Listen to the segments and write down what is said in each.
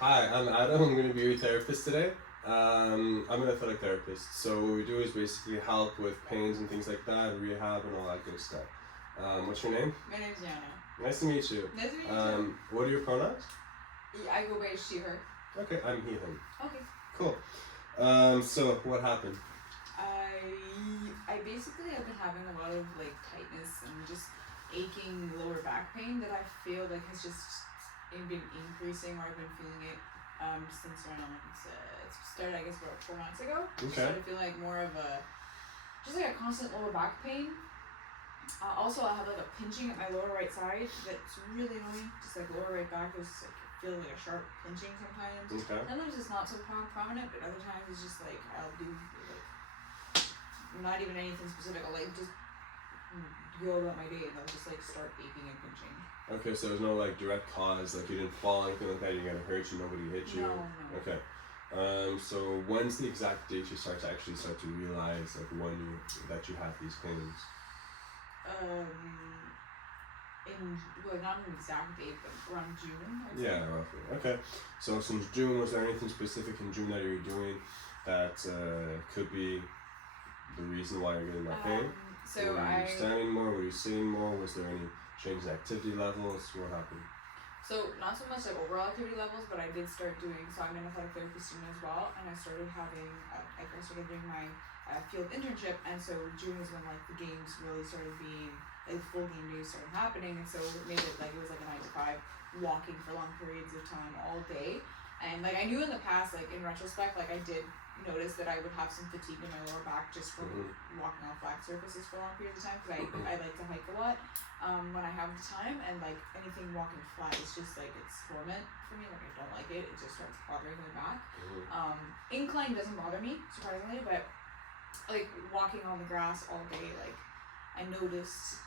Hi, I'm Adam. I'm going to be your therapist today. I'm an athletic therapist, so what we do is basically help with pains and things like that, rehab and all that good stuff. What's your name? My name's Yana. Nice to meet you. Nice to meet you too. What are your pronouns? I go by she, her. Okay, I'm he, him. Okay. Cool. So what happened? I basically have been having a lot of like tightness and just aching lower back pain that I feel like has just been increasing, or I've been feeling it since around it started, I guess, about 4 months ago. Okay. Started feeling like more of a just like a constant lower back pain. Also, I have like a pinching at my lower right side that's really annoying. Just like lower right back, there's like feel like a sharp pinching sometimes. Okay. Sometimes it's not so prominent, but other times it's just like I'll do like not even anything specific. I'll like just go about my day and I'll just like start aching and pinching. Okay, so there's no like direct cause, like you didn't fall, anything like that. You got hurt you, nobody hit you. No. Okay. So when's the exact date you start to realize like that you have these pains? Not an exact date, but around June. Yeah, roughly. Okay. So since June, was there anything specific in June that you were doing that could be the reason why you're getting that pain? So were you standing more? Were you sitting more? Was there any change in activity levels? What happened? So not so much like overall activity levels, but I did start doing. So I'm an athletic therapy student as well, and I started having. I started doing my field internship, and so June was when like the games really started being. Like full game days started happening, and so it made it like it was like a 9 to 5 walking for long periods of time all day. And like I knew in the past, like in retrospect, like I did notice that I would have some fatigue in my lower back just from walking on flat surfaces for long periods of time, because I like to hike a lot when I have the time, and like anything walking flat is just like it's torment for me. Like I don't like it. It just starts bothering my back. Incline doesn't bother me surprisingly, but like walking on the grass all day, like I noticed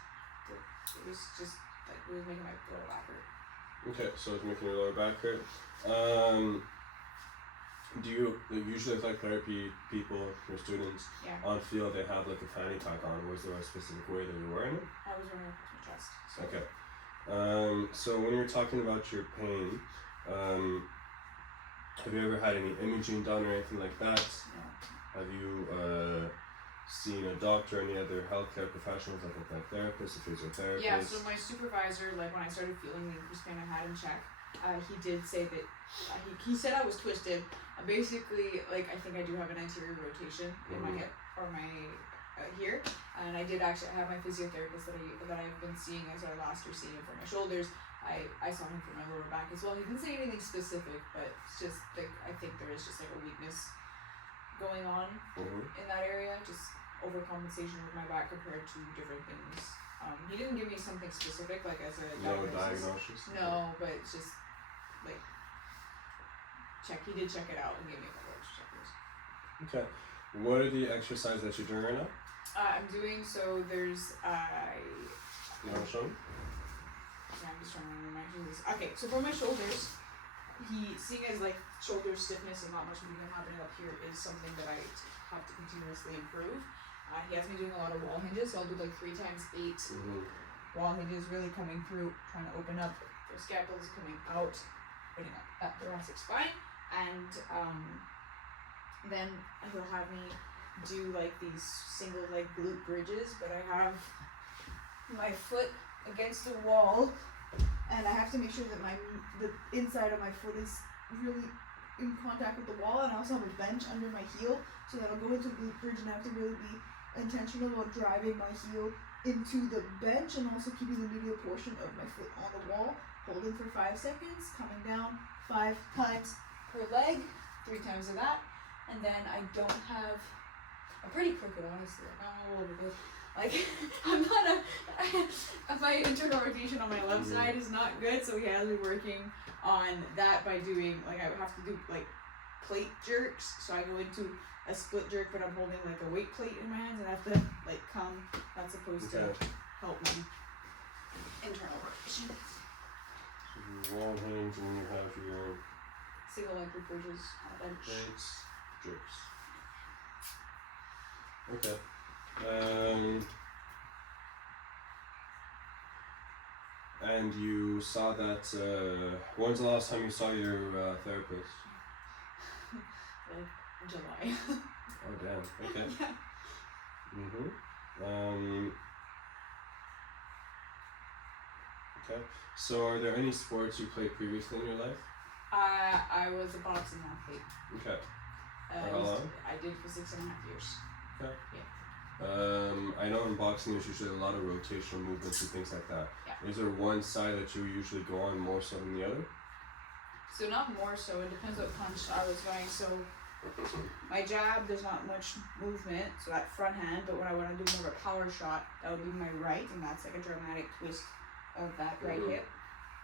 that it was just like it was making my lower back hurt. Okay, so it's making your lower back hurt. Do you usually athletic therapy people, your students, on field, they have like a fanny pack on? Was there a specific way that you're wearing it? I was wearing it across my chest. So. Okay. So when you're talking about your pain, have you ever had any imaging done or anything like that? No. Have you seen a doctor, any other healthcare professionals, like a therapist, a physiotherapist? Yeah, so my supervisor, like when I started feeling the increased pain I had in check, he did say that, he said I was twisted. Basically, like I think I do have an anterior rotation in my hip, or my, here. And I did actually have my physiotherapist that I've been seeing as I last year seeing him for my shoulders. I saw him for my lower back as well. He didn't say anything specific, but it's just like, I think there is just like a weakness going on in that area, just overcompensation with my back compared to different things. He didn't give me something specific, like as a diagnosis. No, but it's just like he did check it out and gave me a couple extra checkers. Okay. What are the exercises that you're doing right now? I'm doing, so there's You want to show me? Yeah, I'm just trying to remember my shoulders. Okay, so for my shoulders, seeing as like shoulder stiffness and not much movement happening up here is something that I have to continuously improve. He has me doing a lot of wall hinges, so I'll do like 3 times 8 wall hinges, really coming through, trying to open up the scapula coming out, opening up that thoracic spine, and then he'll have me do like these single leg glute bridges, but I have my foot against the wall, and I have to make sure that the inside of my foot is really in contact with the wall, and I also have a bench under my heel, so that I'll go into the glute bridge and I have to really be intentional about driving my heel into the bench and also keeping the medial portion of my foot on the wall, holding for 5 seconds, coming down 5 times per leg, 3 times of that, and then I'm pretty crooked, honestly. Like, I'm all over this. Like, my internal rotation on my left side is not good, so he has me working on that by doing, like, I have to do, like, plate jerks, so I go into a split jerk, but I'm holding, like, a weight plate in my hands, and I have to, like, that's supposed to help my internal rotation. So wall hangs, and you have your single leg glute bridges on a bench. Plates, jerks. Okay. And you saw that, when's the last time you saw your therapist? Like July. Oh, damn. Okay. Yeah. Okay. So, are there any sports you played previously in your life? I was a boxing athlete. Okay. For how long? I did for 6.5 years. Okay. Yeah. I know in boxing there's usually a lot of rotational movements and things like that. Yeah. Is there one side that you usually go on more so than the other? So not more so, it depends what punch I was going. So my jab, there's not much movement, so that front hand, but when I want to do more of a power shot, that would be my right, and that's like a dramatic twist of that right hip,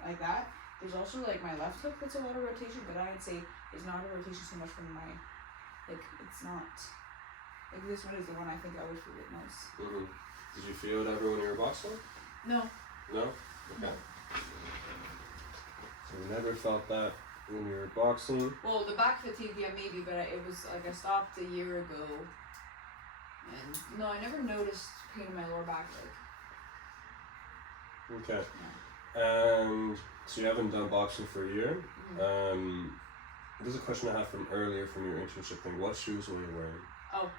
like that. There's also like my left hook that's a lot of rotation, but I would say it's not a rotation so much from my, like, it's not, like this one is the one I think I would feel it most. Did you feel it ever when you were boxing? No. No? Okay. So you never felt that when you were boxing? Well, the back fatigue, yeah, maybe, but it was like I stopped a year ago, and no, I never noticed pain in my lower back, like. Okay. No. And so you haven't done boxing for a year. There's a question I have from earlier from your internship thing. What shoes were you wearing? Oh,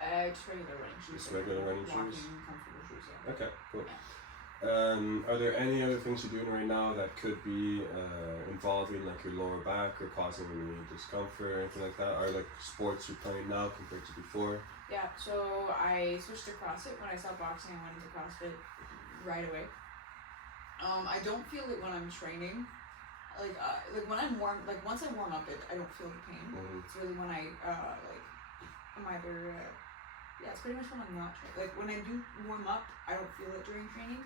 just regular running shoes. Just regular running walking, shoes? comfortable shoes, yeah. Okay, cool. Yeah. Are there any other things you're doing right now that could be involving like your lower back or causing any discomfort or anything like that? Are like sports you're playing now compared to before? Yeah, so I switched to CrossFit. When I stopped boxing, I went into CrossFit right away. I don't feel it when I'm training. Like when I'm once I warm up, I don't feel the pain. It's really when I I'm either it's pretty much when I'm not training. Like when I do warm up, I don't feel it during training.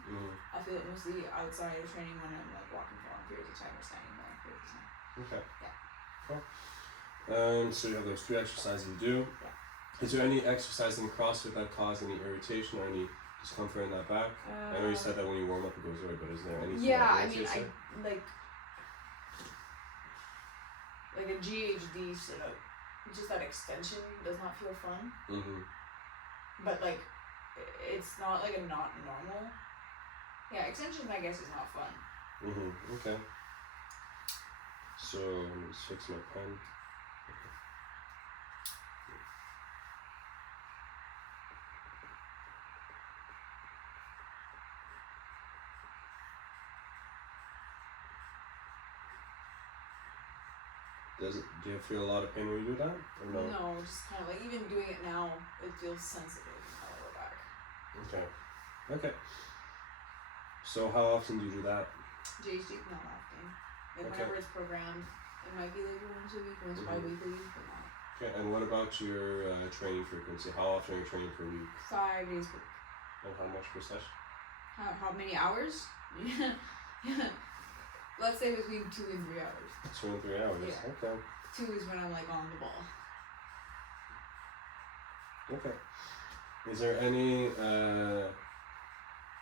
I feel it mostly outside of training when I'm like walking for long periods of time or standing for long periods of time. Okay. Yeah. Cool. So you have those 3 exercises you do. Yeah. Is there any exercise in CrossFit that caused any irritation or any discomfort in that back? I know you said that when you warm up it goes away, but is there anything that irritates you? Like a GHD sit up, just that extension does not feel fun. But like, it's not like a not normal. Yeah, extension I guess is not fun. Okay. So let me just fix my pen. Do you feel a lot of pain when you do that, or no? No, just kind of like even doing it now, it feels sensitive in my lower back. Okay. Okay. So how often do you do that? GHD, not often. Like whenever it's programmed, it might be like once a week, once bi-weekly, but not. Okay, and what about your training frequency? How often are you training per week? 5 days per week. And how much per session? How many hours? Let's say between 2 and 3 hours. 2 and 3 hours. Yeah. Okay. 2 is when I'm like on the ball. Okay. Is there any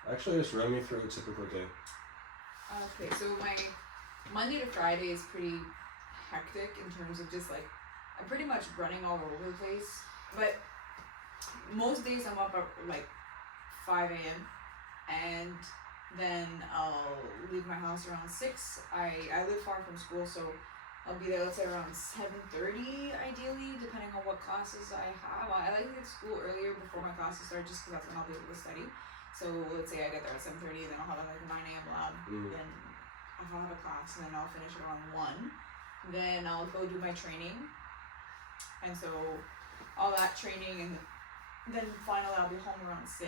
actually just run me through a typical day? Okay, so my Monday to Friday is pretty hectic in terms of just like I'm pretty much running all over the place. But most days I'm up at like 5 a.m. and then I'll leave my house around 6. I live far from school, so I'll be there, let's say around 7:30 ideally, depending on what classes I have. I like to get to school earlier before my classes start just because that's when I'll be able to study. So let's say I get there at 7:30, then I'll have like a 9 a.m. lab, then I'll have a class, and then I'll finish around 1. Then I'll go do my training, and so all that training, and then finally I'll be home around 6.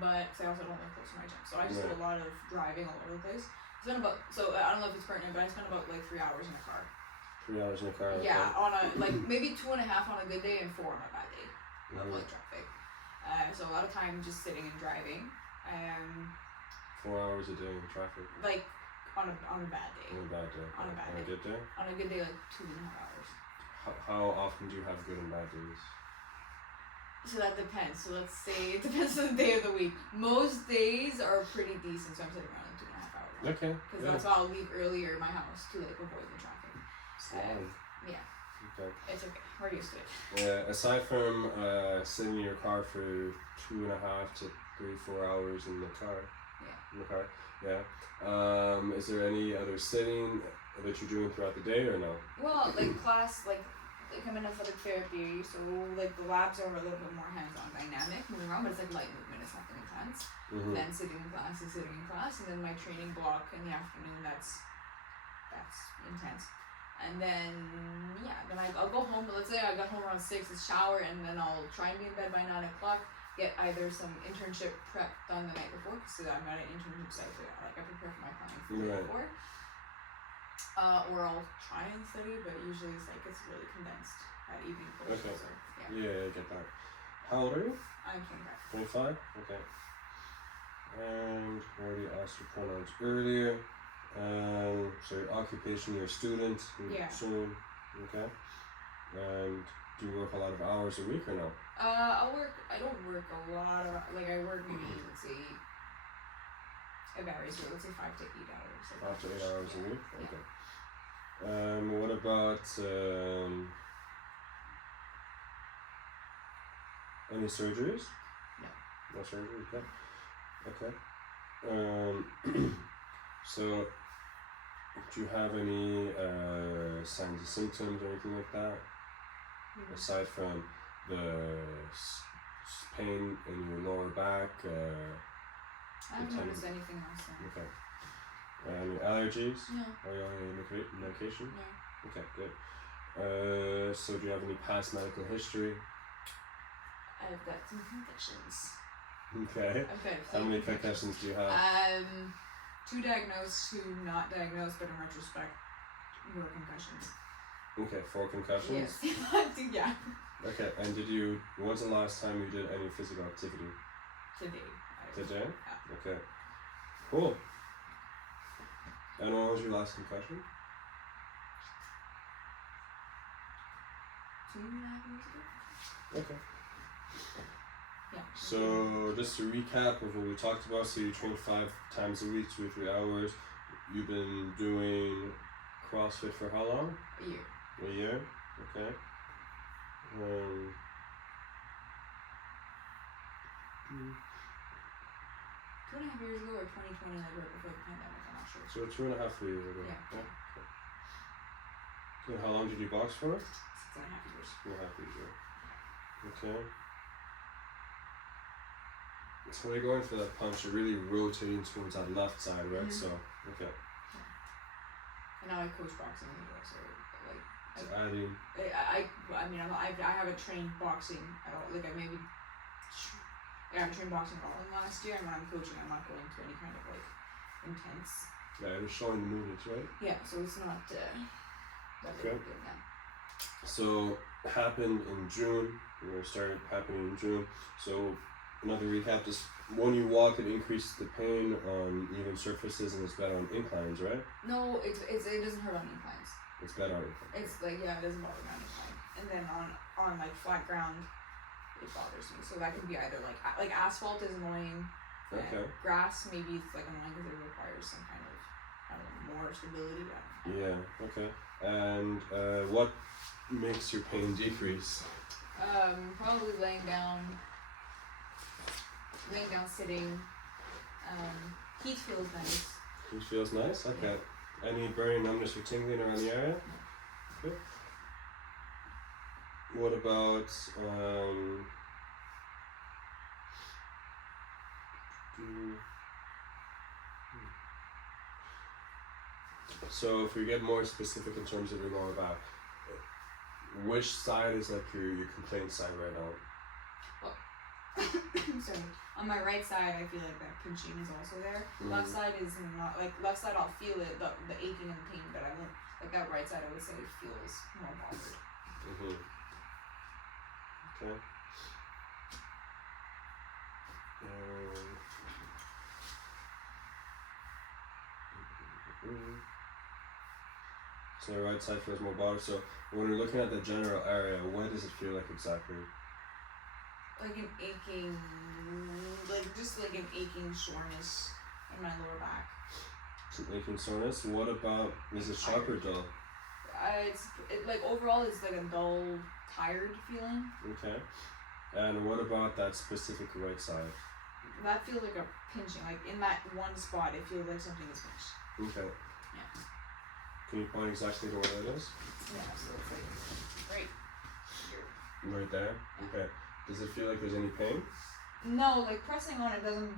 But I also don't live close to my gym, so I just do a lot of driving all over the place. I don't know if it's pertinent, but I spend about like 3 hours in a car. 3 hours in a car. Yeah, on a like maybe 2.5 on a good day and 4 on a bad day of like traffic. So a lot of time just sitting and driving. 4 hours a day in traffic. Like on a bad day. On a bad day. On a bad day. On a good day. On a good day, like 2.5 hours. How often do you have good and bad days? So that depends. So let's say it depends on the day of the week. Most days are pretty decent, so I'm sitting around like 2.5 hours. Okay. Because that's why I'll leave earlier in my house to like avoid the traffic. Yeah. Okay. It's okay. We're used to it. Yeah. Aside from sitting in your car for 2.5 to 3-4 hours in the car, Yeah. Okay. Yeah. Is there any other sitting that you're doing throughout the day or no? Well, like class, like I'm in athletic therapy, so like the labs are a little bit more hands-on, dynamic, moving around, but it's like light movement. It's nothing intense. Mm-hmm. Then sitting in class is sitting in class, and then my training block in the afternoon. That's intense. And then then I'll go home. Let's say I got home around 6, it's shower, and then I'll try and be in bed by 9 o'clock. Get either some internship prep done the night before, because I'm at an internship site, so like I prepare for my clients the night before. Or I'll try and study, but usually it's really condensed at evening portion. Okay. So Yeah, I get that. How old are you? I'm 25. 25? Okay. And already asked your pronouns earlier. So your occupation, you're a student. Yeah. Soon. Okay. And do you work a lot of hours a week or no? I don't work a lot of, like I work maybe, let's say, it varies, but let's say 5 to 8 hours. 5 to 8 hours a week? Yeah. Okay. What about any surgeries? No. No surgery, okay. So do you have any signs or symptoms or anything like that? Mm-hmm. Aside from the pain in your lower back? I haven't noticed anything else. No. Okay. Any allergies? No. Are you on any medication? No. Okay, good. So do you have any past medical history? I've got some concussions. Okay. How many concussions do you have? 2 diagnosed, 2 not diagnosed, but in retrospect, were concussions. Okay, 4 concussions? Yes. Yeah. Okay, and when's the last time you did any physical activity? Today? Yeah. Okay. Cool. And when was your last concussion? 2.5 years ago. Okay. Yeah. So just to recap of what we talked about, so you train 5 times a week, 2 or 3 hours. You've been doing CrossFit for how long? A year. A year? Okay. 2.5 years ago or 2020, like right before the pandemic, I'm not sure. So 2.5 years ago. Yeah. Okay. And how long did you box for? 6.5 years. 2.5 years. Okay. So when you're going for that punch, you're really rotating towards that left side, right? Mm-hmm. So, okay. And now I coach boxing as well, so like. So adding. I haven't trained boxing at all. Like I haven't trained boxing at all in last year, and when I'm coaching, I'm not going to any kind of like intense. Yeah, you're showing the movements, right? Yeah, so it's not that okay. big doing that. So happened in June. Started happening in June. So another recap: just when you walk, it increases the pain on even surfaces, and it's better on inclines, right? No, it doesn't hurt on inclines. It's better on inclines. It's like it doesn't bother me on incline, and then on like flat ground, it bothers me. So that can be either like asphalt is annoying. Okay. Grass maybe it's like annoying because it requires some kind of more stability. Yeah. Okay. And what makes your pain decrease? Probably laying down, sitting. Heat feels nice. Heat feels nice? Okay. Yeah. Any burning, numbness, or tingling around the area? No. Okay. What about so if we get more specific in terms of your lower back, which side is like your complaint side right now? Sorry. On my right side, I feel like that pinching is also there. Mm-hmm. Left side is not left side. I'll feel it, the aching and the pain, but I won't like that right side. I would say feels more bothered. Mm-hmm. Okay. So the right side feels more bothered. So when you're looking at the general area, what does it feel like exactly? Like an aching, just like an aching soreness in my lower back. Some aching soreness. What about, is it sharp or dull? Overall it's like a dull, tired feeling. Okay. And what about that specific right side? that feels like a pinching. Like in that one spot, it feels like something is pinched. Okay. Yeah. Can you point exactly to where that is? Yeah, absolutely. Right here. Right there? Okay. Does it feel like there's any pain? No, like pressing on it doesn't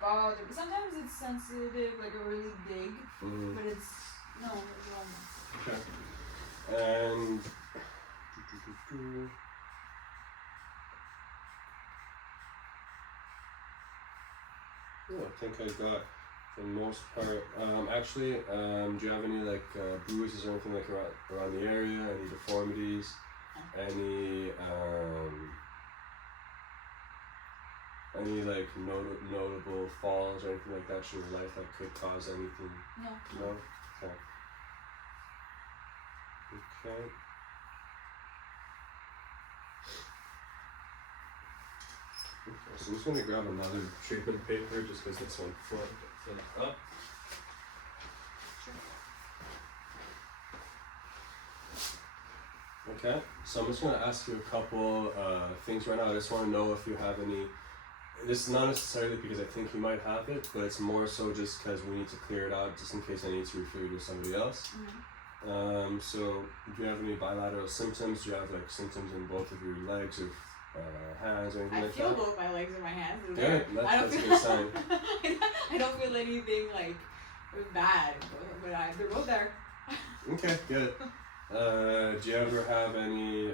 bother me. Sometimes it's sensitive, like a really big, but it's no, it's normal. Okay. And I think I got for the most part. Actually, do you have any like bruises or anything like around the area? Any deformities? Any like notable falls or anything like that in your life that could cause anything? No. No? Okay. Okay. So I'm just going to grab another treatment paper just because this one flipped up. Okay, so I'm just going to ask you a couple things right now. I just want to know if you have any. This is not necessarily because I think you might have it, but it's more so just because we need to clear it out just in case I need to refer you to somebody else. So do you have any bilateral symptoms? Do you have like symptoms in both of your legs or hands or anything like that? I feel both my legs and my hands. Good, that's a good sign. I don't feel anything like bad, but they're both there. Okay, good. Do you ever have any,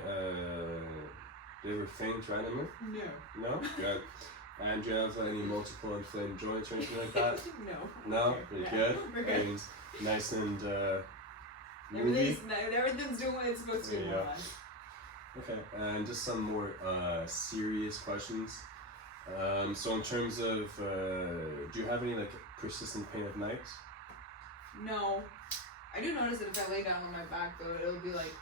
do you ever faint randomly? No. No? Good. And do you have any multiple inflamed joints or anything like that? No. No? You're good? We're good. And nice and movie? Everything's doing what it's supposed to do. Yeah. Okay, and just some more serious questions. So in terms of, do you have any like persistent pain at night? No. I do notice that if I lay down on my back though, it'll be like,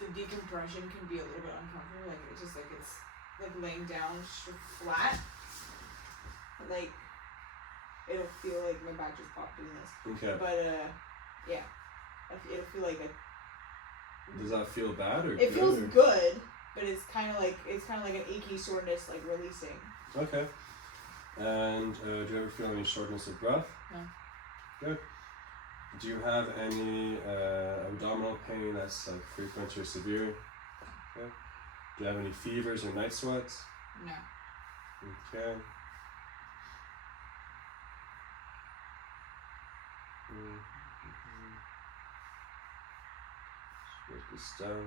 the decompression can be a little bit uncomfortable. Like it's just like it's like laying down flat. Like it'll feel like my back just popped doing this. Okay. But yeah, it'll feel like a. Does that feel bad or? It feels good, but it's kind of like an achy soreness, like releasing. Okay. And do you ever feel any shortness of breath? No. Good. Do you have any abdominal pain that's like frequent or severe? Okay. Do you have any fevers or night sweats? No. Okay. Let's write this down.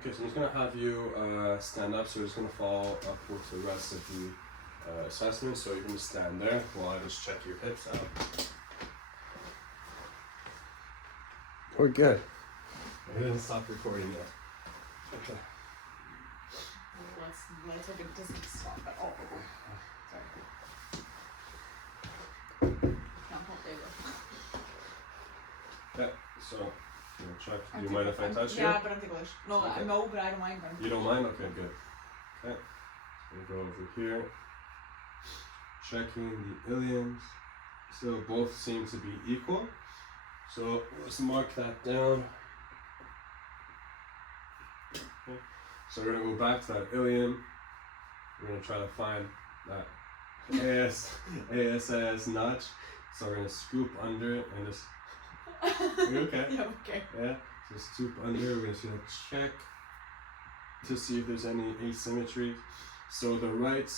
Okay, so I'm just going to have you stand up, so we're just going to follow up with the rest of the assessment. So you're going to stand there while I just check your hips out. We're good. I didn't stop recording yet. Okay. Let's hope it doesn't stop at all. Sorry. No, there you go. Okay, so I'm gonna check. Do you mind if I touch you? Yeah, but I'm ticklish. No, Okay. no, but I don't mind. You don't mind? Okay, good. Okay, so we go over here. Checking the iliums. So both seem to be equal. So let's mark that down. Okay. So we're gonna go back to that ilium. We're gonna try to find that ASS notch. So we're gonna scoop under it and just. Are you okay? Yeah, okay. Yeah. So scoop under. We're just gonna check to see if there's any asymmetry. So the right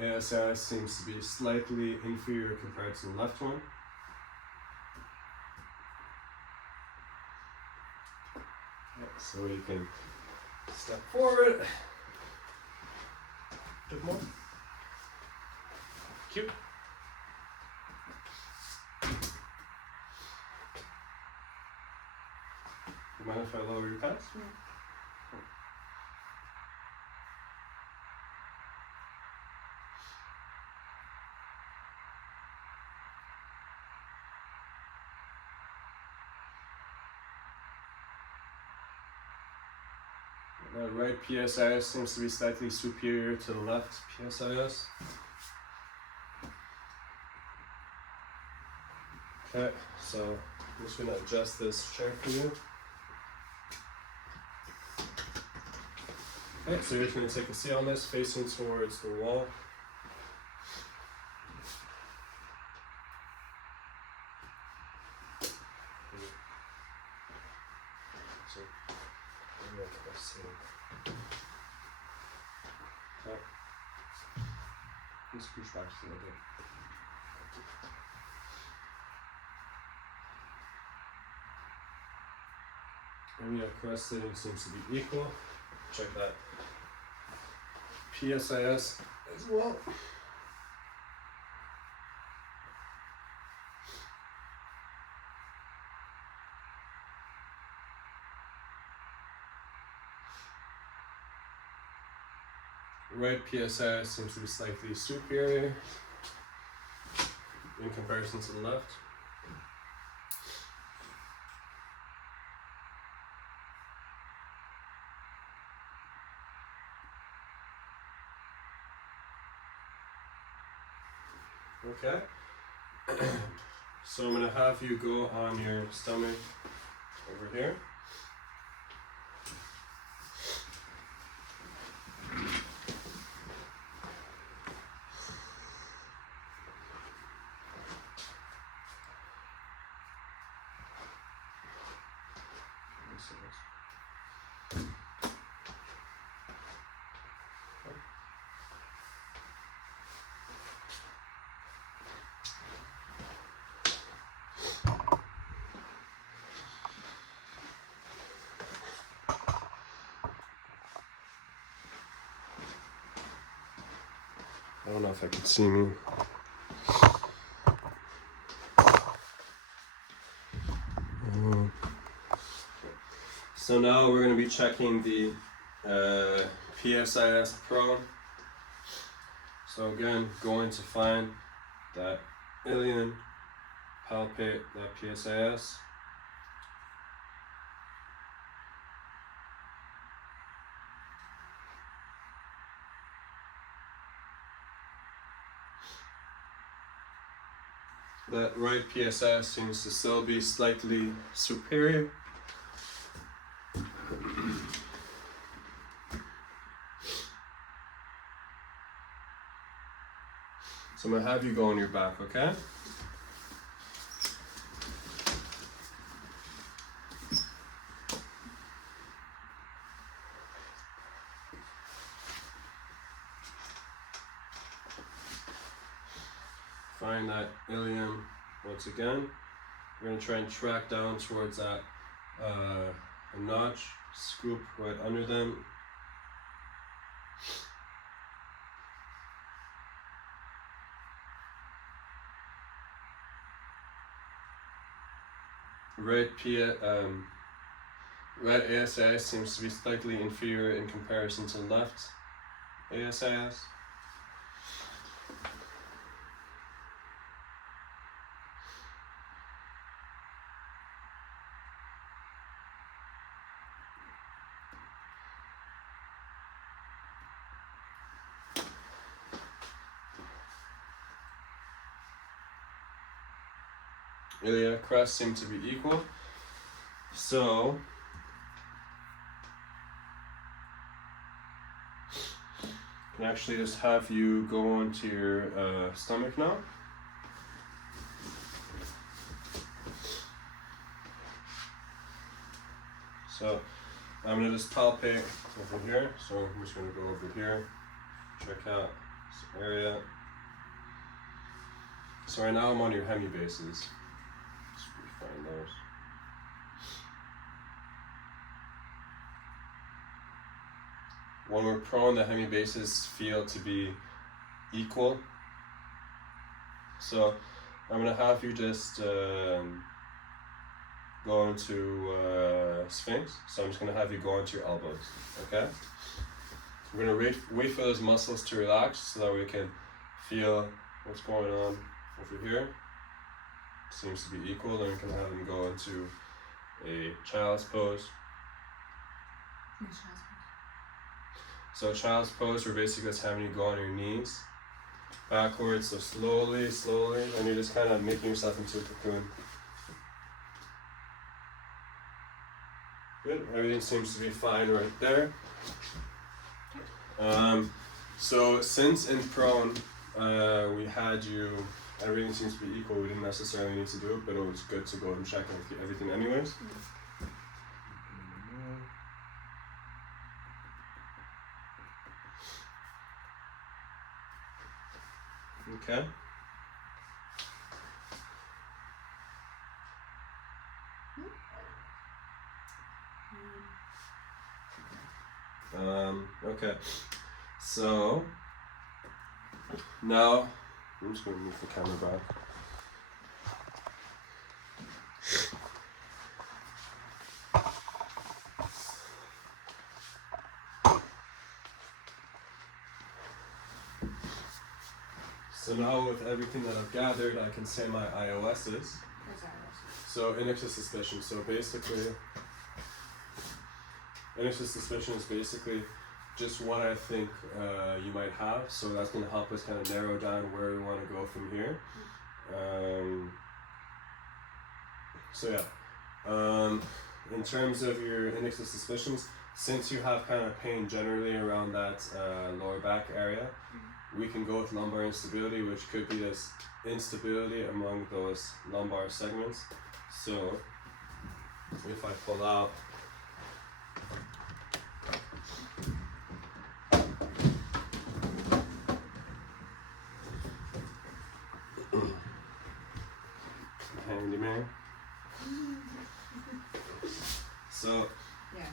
ASS seems to be slightly inferior compared to the left one. So you can step forward. A bit more. Cute. You mind if I lower your pants? Yeah. Right PSIS seems to be slightly superior to the left PSIS. Okay, so I'm just going to adjust this chair for you. Okay, so you're just going to take a seat on this, facing towards the wall. So, okay. Just push back just a little bit. And yeah, cross sitting seems to be equal. Check that PSIS as well. Right PSIS seems to be slightly superior in comparison to the left. Okay. So I'm going to have you go on your stomach over here. I don't know if I can see me. So now we're going to be checking the PSIS Pro. So again, going to find that ilium, palpate that PSIS. That right PSIS seems to still be slightly superior. So I'm going to have you go on your back, okay? Find that ilium once again. We're going to try and track down towards that a notch, scoop right under them. Right ASIS seems to be slightly inferior in comparison to left ASIS. Ilia crest seem to be equal. So I can actually just have you go onto your stomach now. So I'm going to just palpate over here. So I'm just going to go over here, check out this area. So right now I'm on your hemibases. Just refine those. When we're prone, the hemibases feel to be equal. So I'm going to have you just go into Sphinx. So I'm just going to have you go into your elbows, okay? We're going to wait for those muscles to relax so that we can feel what's going on over here. Seems to be equal. Then we can have them go into a child's pose. Child's pose. So child's pose, we're basically just having you go on your knees, backwards, so slowly, and you're just kind of making yourself into a cocoon. Good, everything seems to be fine right there. So since in prone, we had you, everything seems to be equal, we didn't necessarily need to do it, but it was good to go and check everything anyways. Okay. Okay. So now I'm just gonna move the camera back. So now with everything that I've gathered, I can say my IOSs. So index of suspicion. So basically, index of suspicion is basically just what I think you might have. So that's going to help us kind of narrow down where we want to go from here. So yeah, in terms of your index of suspicions, since you have kind of pain generally around that lower back area, we can go with lumbar instability, which could be this instability among those lumbar segments. So if I pull out, handyman. So yeah.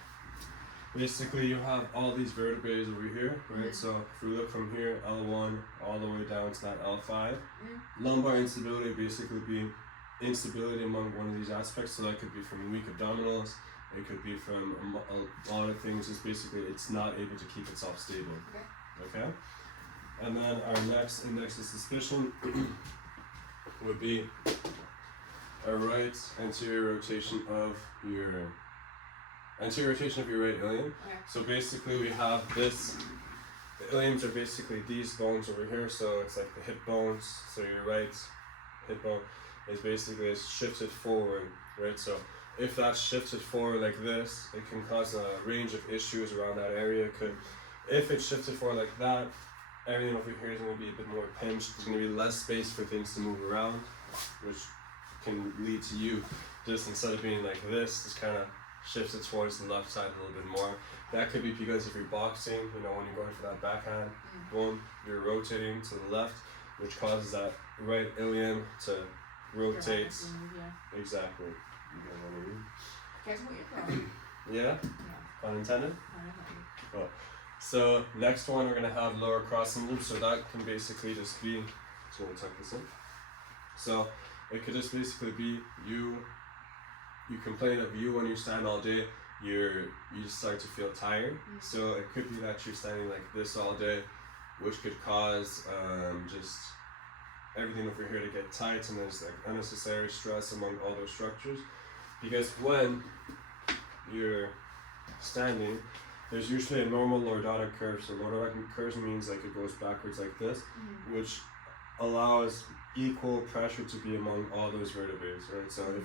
Basically, you have all these vertebrae over here, right? So if we look from here, L1 all the way down to that L5, lumbar instability basically being instability among one of these aspects. So that could be from weak abdominals, it could be from a lot of things. Just basically, it's not able to keep itself stable. Okay. And then our next index of suspicion would be a right anterior rotation of your right ilium. Okay. So basically we have this, the iliums are basically these bones over here, so it's like the hip bones, so your right hip bone is basically shifted forward, right? So if that's shifted forward like this, it can cause a range of issues around that area. If it's shifted forward like that, everything over here is going to be a bit more pinched, there's going to be less space for things to move around, which can lead to you just instead of being like this, just kind of shifts it towards the left side a little bit more. That could be because if you're boxing, you know, when you're going for that backhand, boom, you're rotating to the left, which causes that right ilium to rotate. Yeah. Exactly. You get what I mean? Guess what you're from? Yeah? Yeah. Unintended? Cool. So next one we're gonna have lower cross syndrome. So that can basically just be, so we'll tuck this in. So it could just basically be you complain of you when you stand all day, you just start to feel tired. So it could be that you're standing like this all day, which could cause just everything over here to get tight, and there's like unnecessary stress among all those structures. Because when you're standing, there's usually a normal lordotic curve. So lordotic curve means like it goes backwards like this, which allows equal pressure to be among all those vertebrae, right? So if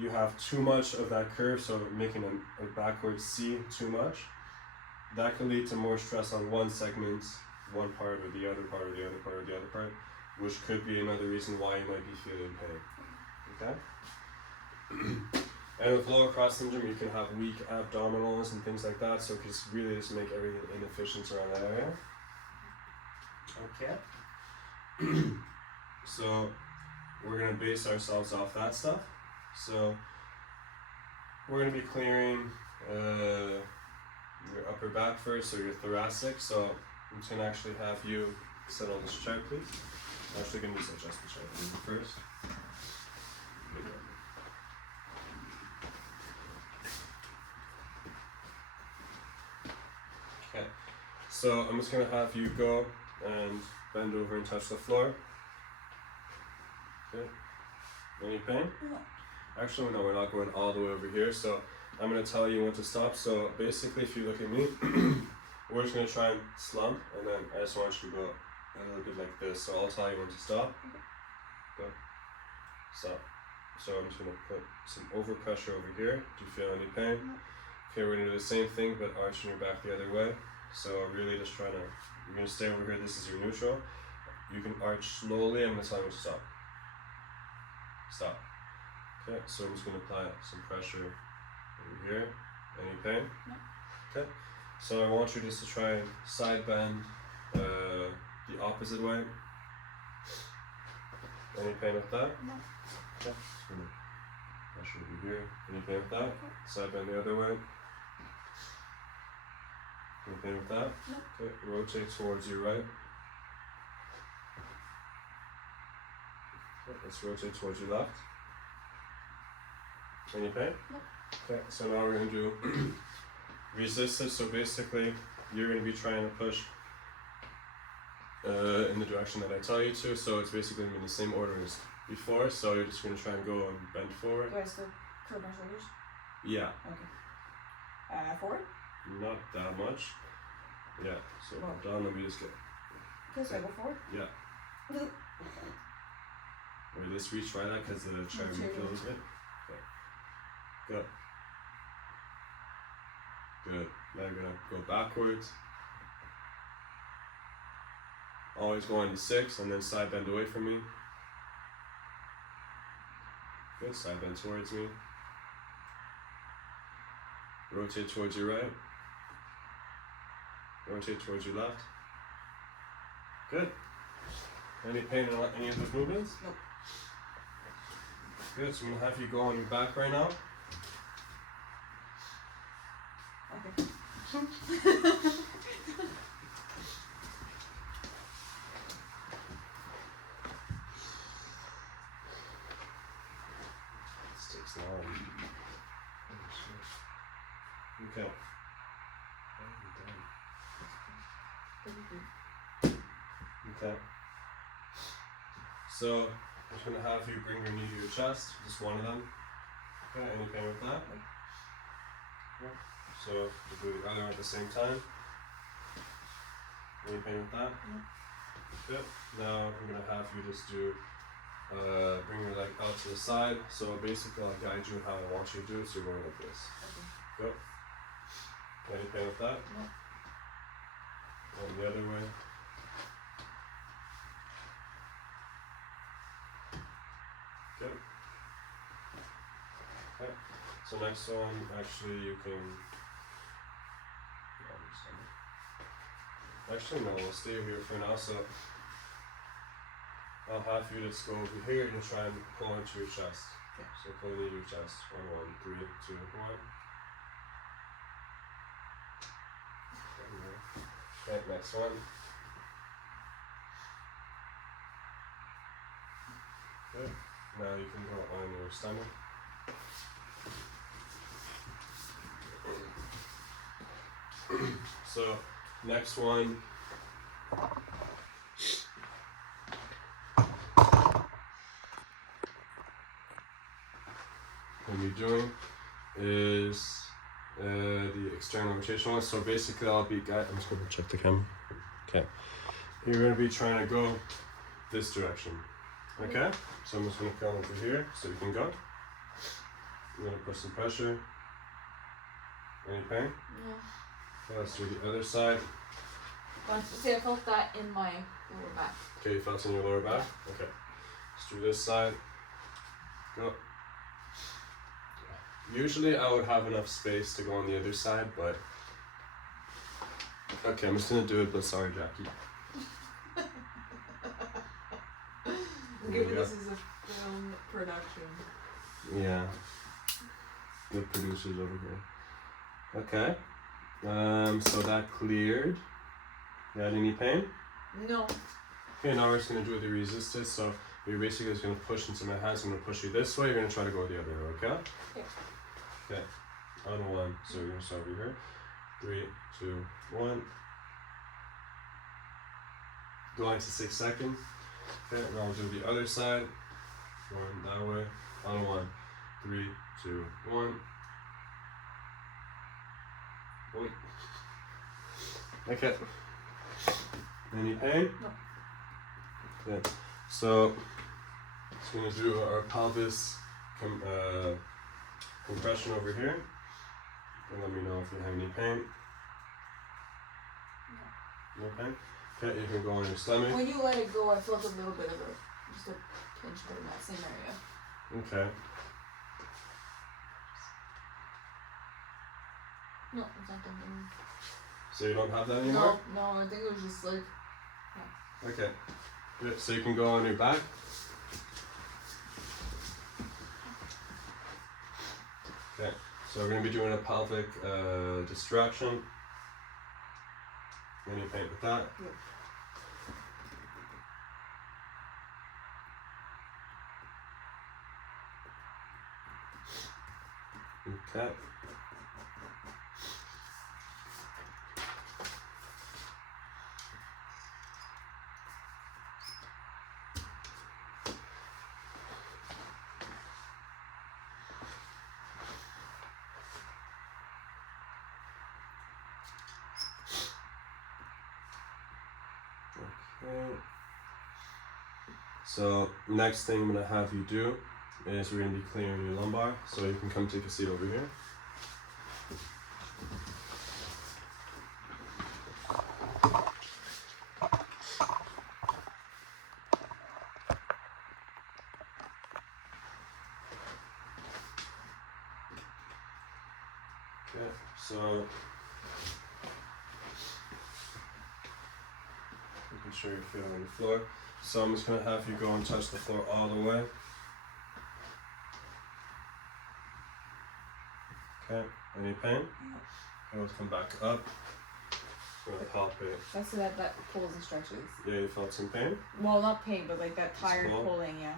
you have too much of that curve, so making a backward C too much, that can lead to more stress on one segment, one part, or the other part, or the other part, or the other part, which could be another reason why you might be feeling pain. Okay? And with lower cross syndrome, you can have weak abdominals and things like that, so it can really just make everything inefficient around that area. Okay. So we're going to base ourselves off that stuff. So we're going to be clearing your upper back first, or your thoracic. So I'm just going to actually have you sit on this chair, please. I'm actually going to just adjust the chair first. Okay, so I'm just going to have you go and bend over and touch the floor. Okay. Any pain? No. Actually, no, we're not going all the way over here, so I'm going to tell you when to stop. So basically, if you look at me, we're just gonna try and slump, and then I just want you to go a little bit like this. So I'll tell you when to stop. Go. Stop. So I'm just gonna put some overpressure over here. Do you feel any pain? Okay, we're gonna do the same thing, but arching your back the other way. So really just trying to, you're gonna stay over here, this is your neutral. You can arch slowly, I'm gonna tell you when to stop. Stop. Okay, so I'm just gonna apply some pressure over here. Any pain? No. Okay, so I want you just to try and side bend the opposite way. Any pain with that? No. Okay, just gonna pressure over here. Any pain with that? Okay. Side bend the other way. Any pain with that? No. Okay, rotate towards your right. Okay, let's rotate towards your left. Any pain? No. Okay, so now we're going to do resistance. So basically, you're going to be trying to push in the direction that I tell you to. So it's basically going to be in the same order as before. So you're just going to try and go and bend forward. Do I still curve my shoulders? Yeah. Okay. Forward? Not that much. Yeah. So Well. down, let me just get. Okay, so I go forward? Yeah. Okay. Wait, let's retry that because the chair moved a little bit. Okay. Good. Good. Now you're gonna go backwards. Always go into 6 and then side bend away from me. Good. Side bend towards me. Rotate towards your right. Rotate towards your left. Good. Any pain in any of those movements? Nope. Good, so I'm gonna have you go on your back right now. Okay. This takes long. Okay. Okay. So I'm just gonna have you bring your knee to your chest, just one of them. Okay, any pain with that? Okay. So we'll do the other one at the same time. Any pain with that? No. Good. Now I'm gonna have you just do bring your leg out to the side. So basically I'll guide you how I want you to do it, so you're going like this. Okay. Go. Any pain with that? No. And the other way. Good. Okay. So next one, actually you can. Actually no, we'll stay here for now. So I'll have you just go over here and try and pull into your chest. Okay. So pull into your chest. 1, 1, 3, 2, 1. Okay, next one. Good. Now you can go on your stomach. So, next one. What you're doing is the external rotation one. So basically, I'm just going to check the camera. Okay. You're going to be trying to go this direction. Okay? So I'm just going to come over here so you can go. I'm going to put some pressure. Any pain? No. Okay, let's do the other side. See, I felt that in my lower back. Okay, you felt it in your lower back? Okay. Let's do this side. Go. Usually I would have enough space to go on the other side, but okay, I'm just gonna do it, but sorry, Jackie. Given this is a film production. Yeah. The producers over here. Okay. So that cleared. You had any pain? No. Okay, now we're just gonna do the resistance. So you're basically just gonna push into my hands. I'm gonna push you this way. You're gonna try to go the other way. Okay. Okay. Okay. On 1. So you're gonna start over here. 3, 2, 1. Go on to 6 seconds. Okay. Now I'll do the other side. 1 that way. On 1. 3, 2, 1. Wait. Okay. Any pain? No. Good. So, it's going to do our pelvis compression over here. And let me know if you have any pain. No pain? Okay, you can go on your stomach. When you let it go, I felt a little bit of just a pinch, but in that same area. Okay. No, it's not done. So you don't have that anymore? No, I think it was just like. Yeah. Okay. Good. So you can go on your back. Okay. So we're going to be doing a pelvic distraction. Any pain with that? Yep. Okay. Okay. So next thing I'm gonna have you do is we're gonna be clearing your lumbar, so you can come take a seat over here. Okay, so making sure you're feeling on the floor. So I'm just gonna have you go and touch the floor all the way. Okay, any pain? No. Let's come back up. I'm gonna palpate. That's that pulls and stretches. Yeah, you felt some pain? Well, not pain, but like that tired pulling, yeah.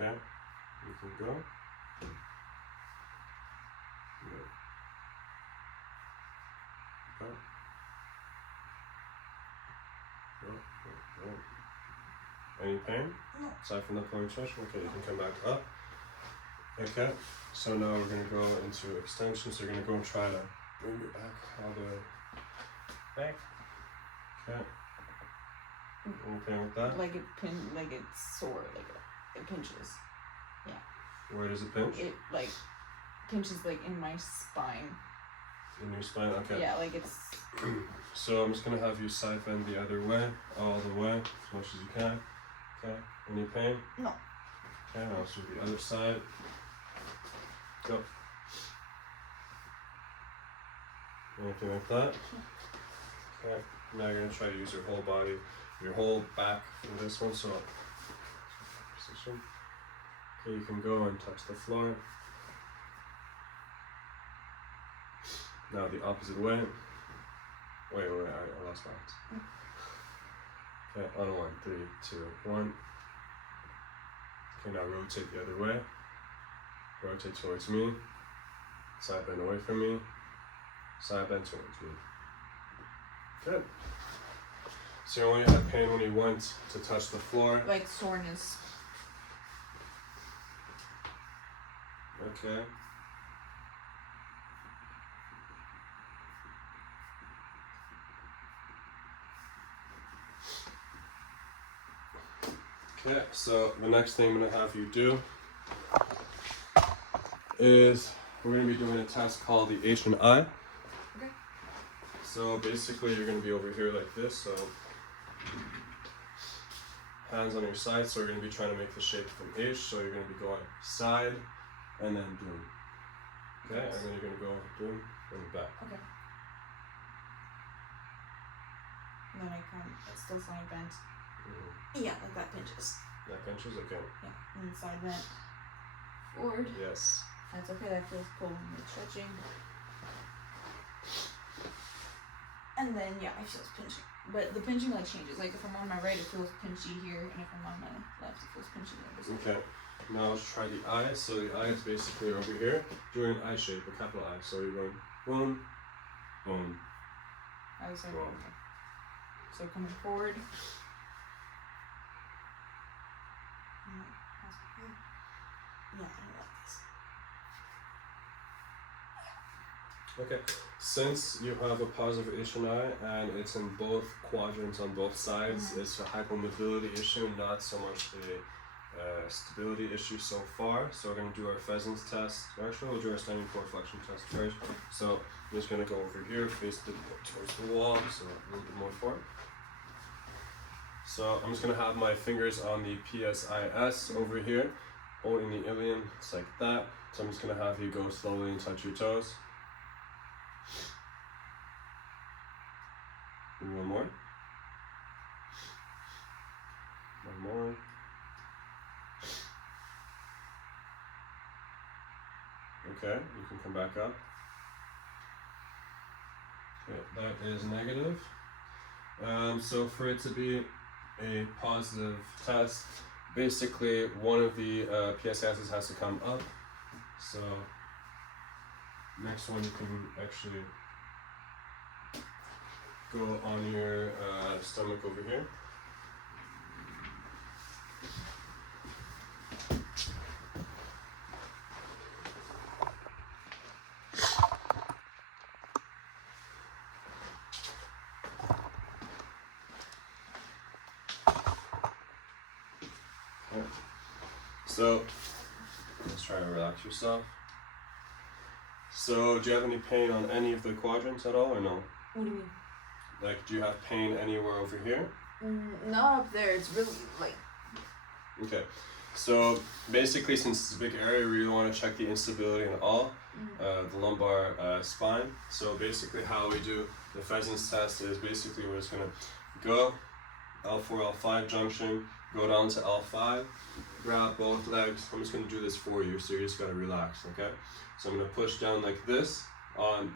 Okay, you can go. Go. Go. Any pain? No. Aside from the pulling stretch? Okay, you can come back up. Okay, so now we're going to go into extension. So you're going to go and try to bring your back all the way back. Okay. Any pain with that? Like it's sore, it pinches. Yeah. Where does it pinch? It like pinches like in my spine. In your spine? Okay. Yeah, like it's. So I'm just going to have you side bend the other way, all the way, as much as you can. Okay, any pain? No. Okay, now let's do the other side. Go. Anything like that? Okay, now you're going to try to use your whole body, your whole back for this one, so position. Okay, you can go and touch the floor. Now the opposite way. Wait, I lost balance. Okay, on 1, 3, 2, 1. Okay, now rotate the other way. Rotate towards me. Side bend away from me. Side bend towards me. Good. So you only had pain when you went to touch the floor. Like soreness. Okay. Okay, so the next thing I'm going to have you do is we're going to be doing a test called the H&I. Okay. So basically you're going to be over here like this, so hands on your side, so we're going to be trying to make the shape of an H, so you're going to be going side and then boom. Okay, and then you're going to go boom and back. Okay. And then I come, it's still slightly bent. Yeah, like that pinches. That pinches? Okay. Yeah, and then side bent forward. Yes. That's okay, that feels cool. It's stretching. And then, yeah, I feel pinching. But the pinching like changes. Like if I'm on my right, it feels pinchy here, and if I'm on my left, it feels pinchy on the other side. Okay. Now let's try the eye. So the eye is basically over here, doing an eye shape, a capital I. So you're going boom, boom. I was like, Boom. okay. So coming forward. Yeah, I don't like this. Okay, since you have a positive HNI and it's in both quadrants on both sides, it's a hypomobility issue, not so much a stability issue so far. So we're going to do our pheasants test. Actually, we'll do our standing core flexion test first. So I'm just going to go over here, face towards the wall, so a little bit more forward. So I'm just going to have my fingers on the PSIS over here, holding the ilium, just like that. So I'm just going to have you go slowly and touch your toes. And one more. One more. Okay, you can come back up. Okay, that is negative. So for it to be a positive test, basically one of the PSIs has to come up. So next one you can actually go on your stomach over here. Okay. So let's try to relax yourself. So do you have any pain on any of the quadrants at all or no? What do you mean? Like, do you have pain anywhere over here? Not up there. It's really like. Okay, so basically, since it's a big area, we really want to check the instability in all the lumbar spine. So basically, how we do the pheasants test is basically we're just gonna go L4, L5 junction, go down to L5, grab both legs. I'm just gonna do this for you, so you just gotta relax. Okay, so I'm gonna push down like this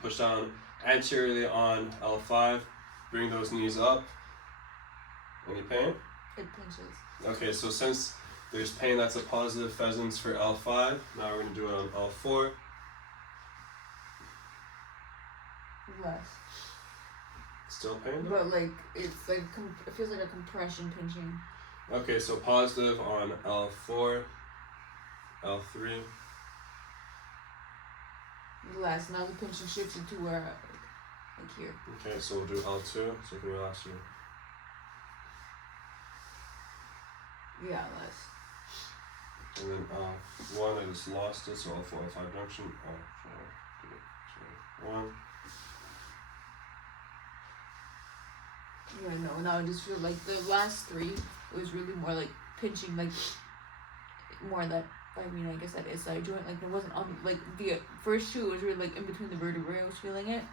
push down anteriorly on L5. Bring those knees up. Any pain? It pinches. Okay, so since there's pain, that's a positive pheasants for L5. Now we're going to do it on L4. Less. Still pain? But like, it's like, it feels like a compression pinching. Okay, so positive on L4, L3. Less. Now the pinching shifts into where, like here. Okay, so we'll do L2, so you can relax your... Yeah, less. And then L1, I just lost it, so L4, L5 junction. L4, 3, 2, 1. Yeah, no, now I just feel like the last three, it was really more like pinching, like, more that, I mean, I guess that is side joint, like, it wasn't on, like, the first two, it was really, like, in between the vertebrae, I was feeling it.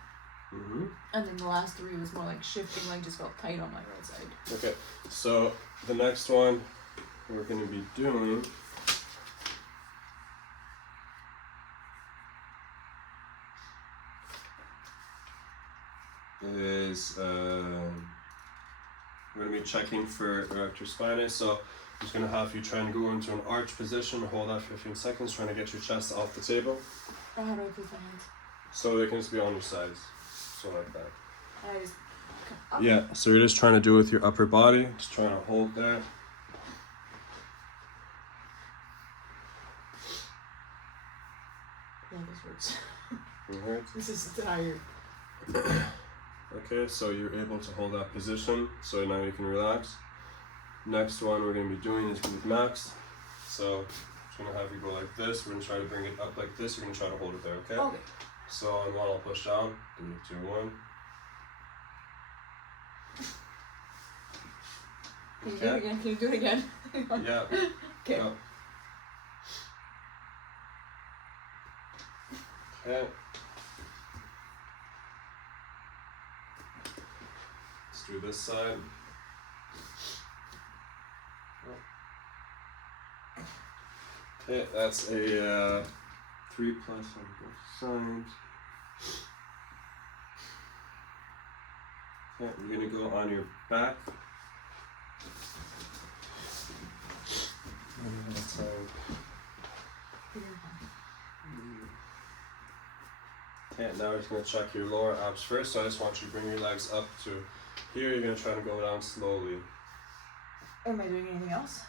Mm-hmm. And then the last three was more like shifting, like, just felt tight on my right side. Okay, so the next one we're going to be doing is we're going to be checking for erector spinatus. So I'm just going to have you try and go into an arch position, hold that for 15 seconds, trying to get your chest off the table. How do I put my hands? So they can just be on your sides, so like that. And I just come up. Yeah, so you're just trying to do it with your upper body, just trying to hold there. Yeah, this works. Alright. This is tired. Okay, so you're able to hold that position, so now you can relax. Next one we're going to be doing is with Max. So I'm just going to have you go like this. We're going to try to bring it up like this. You're going to try to hold it there, okay? Okay. So on one, I'll push down. 3, 2, 1. Can you do it again? Can you do it again? Yeah. Okay. Yeah. Okay. Let's do this side. Okay, that's a 3+ on both sides. Okay, we're gonna go on your back. And that side. Okay, now we're just going to check your lower abs first. So I just want you to bring your legs up to here. You're going to try to go down slowly. Am I doing anything else?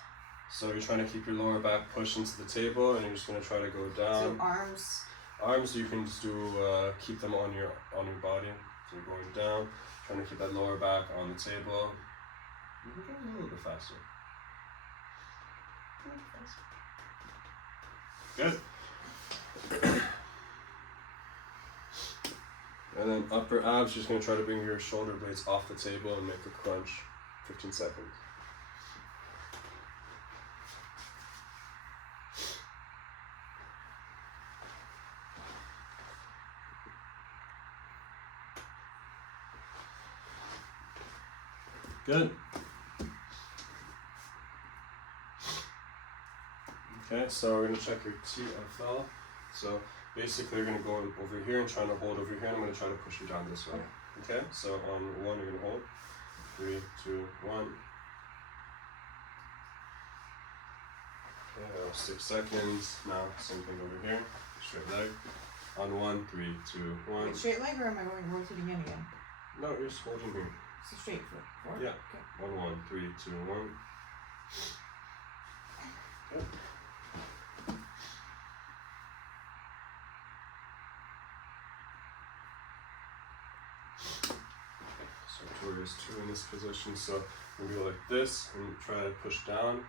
So you're trying to keep your lower back pushed into the table, and you're just going to try to go down. So arms. Arms, you can just do keep them on your body. So you're going down, trying to keep that lower back on the table. You can go a little bit faster. Good. And then upper abs, just gonna try to bring your shoulder blades off the table and make a crunch. 15 seconds. Good. Okay, so we're gonna check your TFL. So basically you're gonna go over here and trying to hold over here, and I'm gonna try to push you down this way. Okay, so on 1 you're gonna hold. 3, 2, 1. Okay, 6 seconds. Now same thing over here. Straight leg. On 1, 3, 2, 1. Wait, straight leg, or am I going rotating in again? No, you're just holding here. So straight foot. Forward? Yeah. Okay. 1, 1, 3, 2, 1. Okay. So Victoria's 2 in this position. So we go like this and try to push down.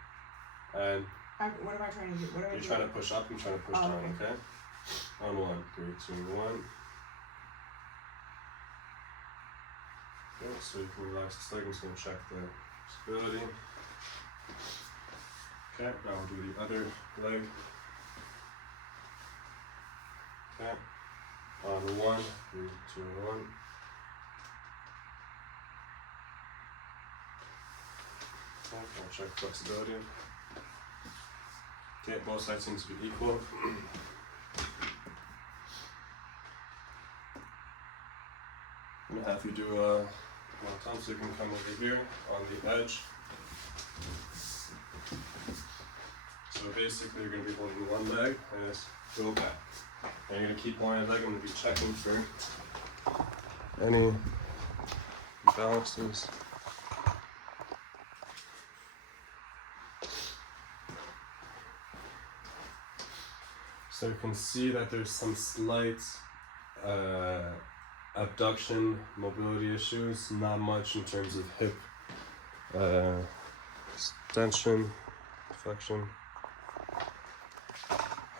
And What am I trying to do? What am I you're doing? trying to push up and trying to push down, okay? On 1, 3, 2, 1. Okay, so you can relax this leg. I'm just going to check the stability. Okay, now we'll do the other leg. Okay, on 1, 3, 2, 1. Okay, I'll check flexibility. Okay, both sides seem to be equal. I'm gonna have you do one time, so you can come over here on the edge. So basically you're going to be holding one leg and just go back. And you're going to keep one leg. I'm going to be checking for any imbalances. So you can see that there's some slight abduction mobility issues, not much in terms of hip extension, flexion.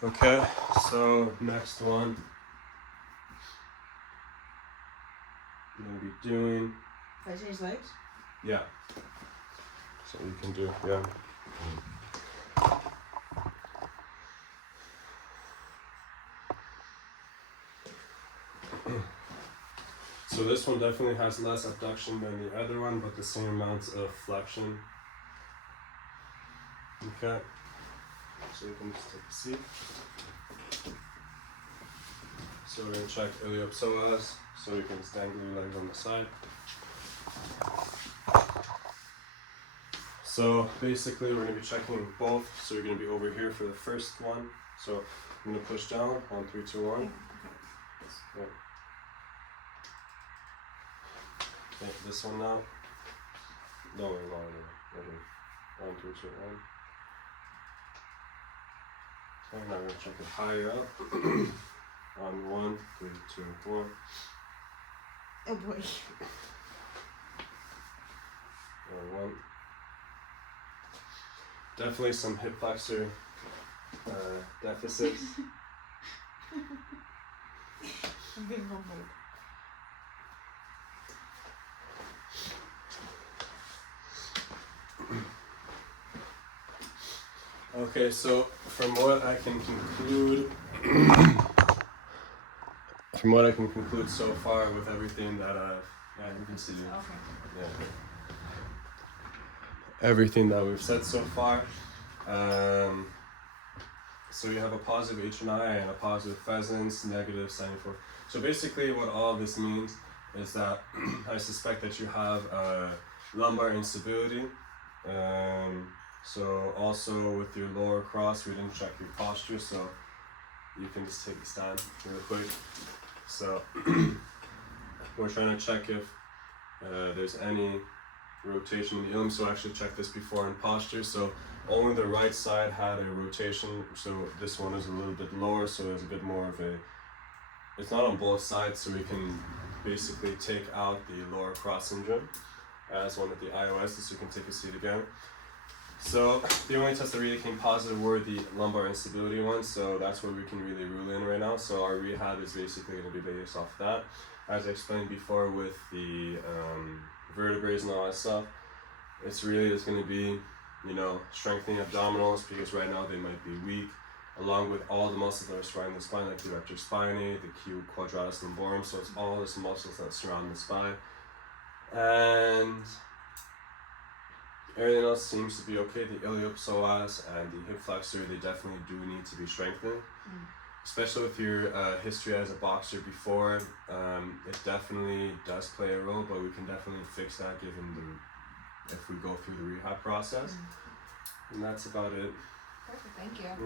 Okay, so next one I'm gonna be doing. Can I change legs? Yeah. So you can do, yeah. So this one definitely has less abduction than the other one, but the same amount of flexion. Okay. So you can just take a seat. So we're going to check iliopsoas, so you can stand your legs on the side. So basically we're going to be checking both, so you're going to be over here for the first one. So I'm going to push down, 1, 3, 2, 1. Yeah. Okay, this one now. Lower. 1, 2, 2, 1. Okay, now we're going to check it higher up. On 1, 3, 2, 1. Oh boy. On 1. Definitely some hip flexor deficits. I'm being humbled. Okay, so from what I can conclude so far with everything that you can see. Okay. Yeah. Everything that we've said so far. So you have a positive H&I and a positive pheasants, negative 74. So basically what all this means is that I suspect that you have lumbar instability. So also with your lower cross, we didn't check your posture, so you can just take a stand real quick. So we're trying to check if there's any rotation in the ilium. So I actually checked this before in posture. So only the right side had a rotation. So this one is a little bit lower, so there's a bit more of a it's not on both sides, so we can basically take out the lower cross syndrome as one of the IOSs, so you can take a seat again. So the only tests that really came positive were the lumbar instability ones, so that's where we can really rule in right now. So our rehab is basically going to be based off of that. As I explained before with the vertebrae and all that stuff, it's really just going to be, you know, strengthening abdominals, because right now they might be weak, along with all the muscles that are surrounding the spine, like the rectus spinae, the Q quadratus lumborum, so it's all those muscles that surround the spine. And everything else seems to be okay. The iliopsoas and the hip flexor, they definitely do need to be strengthened. Especially with your history as a boxer before, it definitely does play a role, but we can definitely fix that if we go through the rehab process. And that's about it. Perfect, thank you.